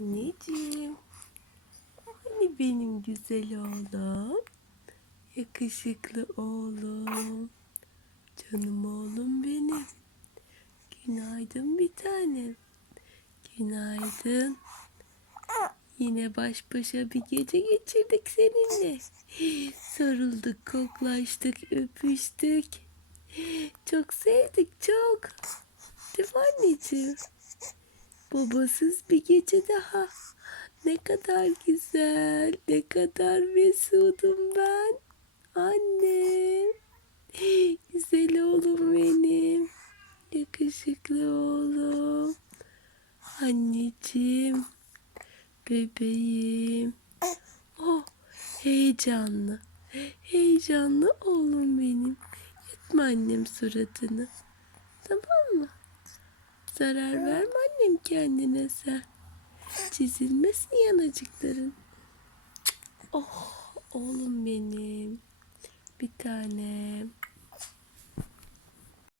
Anneciğim. Hani benim güzel oğlum. Yakışıklı oğlum. Canım oğlum benim. Günaydın bir tanem. Günaydın. Yine baş başa bir gece geçirdik seninle. Sarıldık, koklaştık, öpüştük. Çok sevdik, çok. Değil mi anneciğim? Babasız bir gece daha. Ne kadar güzel, ne kadar mesudum ben. Annem. Güzel oğlum benim. Yakışıklı oğlum. Anneciğim. Bebeğim. Oh, heyecanlı. Heyecanlı oğlum benim. Yutma annem suratını. Tamam? Zarar verme annem kendine sen. Çizilmesin yanacıkların. Oh oğlum benim. Bir tanem.